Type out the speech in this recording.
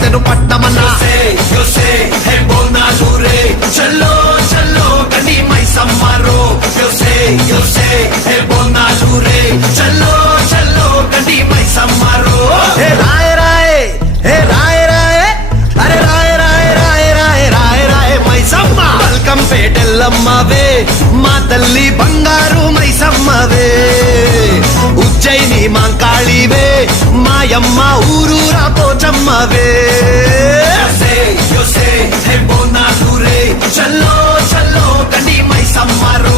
మోతెను పట్టమన్నా హే బోనా లూరే చల్లో చల్లో గండి మైసమ్మరో హే బోనా లూరే చల్లో చల్లో గండి మైసమ్మరో హే రాయ్ రాయ్ హే రాయ్ రాయ్ అరే రాయ్ రాయ్ రాయ్ రాయ్ రాయ్ రాయ్ మైసమ్మ వెల్కమ్ పేటెల్లమ్మవే మా తల్లి బంగారు మైసమ్మవే ఉజ్జయిని మాంకాళివే మాయమ్మ ఊరూరా పోచమ్మవే హే బోనా లూరే చల్లో చల్లో గండి మైసమ్మరో